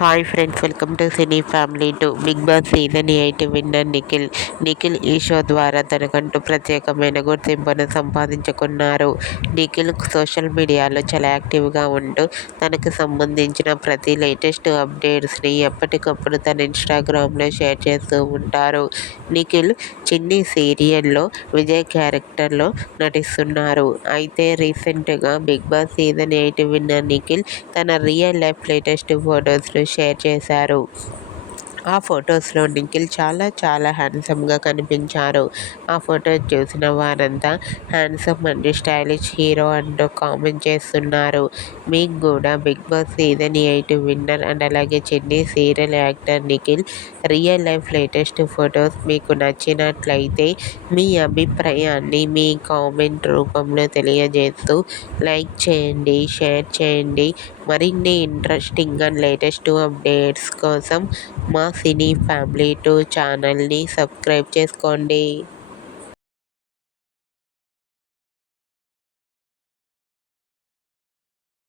Hi friends, welcome to cine family two. Bigg Boss season 8 winner Nikhil ఈ show ద్వారా తనకంటూ ప్రత్యేకమైన గుర్తింపును సంపాదించుకున్నారు. నిఖిల్ సోషల్ మీడియాలో చాలా యాక్టివ్గా ఉంటూ తనకు సంబంధించిన ప్రతి లేటెస్ట్ అప్డేట్స్ని ఎప్పటికప్పుడు తన ఇన్స్టాగ్రామ్లో షేర్ చేస్తూ ఉంటారు. నిఖిల్ చిన్ని సీరియల్లో విజయ్ క్యారెక్టర్లో నటిస్తున్నారు. అయితే రీసెంట్గా Bigg Boss season 8 winner Nikhil తన రియల్ లైఫ్ లేటెస్ట్ ఫొటోస్ను షేర్ చేశారు. ఆ ఫొటోస్లో నిఖిల్ చాలా హ్యాండ్సమ్గా కనిపించారు. ఆ ఫొటోస్ చూసిన వారంతా హ్యాండ్సమ్ అండ్ స్టైలిష్ హీరో అంటూ కామెంట్ చేస్తున్నారు. మీకు కూడా Bigg Boss season 8 winner and అలాగే Chennai serial actor Nikhil real life latest photos మీకు నచ్చినట్లయితే మీ అభిప్రాయాన్ని మీ కామెంట్ రూపంలో తెలియజేస్తూ లైక్ చేయండి, షేర్ చేయండి. మరిన్ని ఇంట్రెస్టింగ్ అండ్ లేటెస్ట్ అప్డేట్స్ కోసం మా సినీ ఫ్యామిలీ 2 ఛానల్ని సబ్స్క్రైబ్ చేసుకోండి.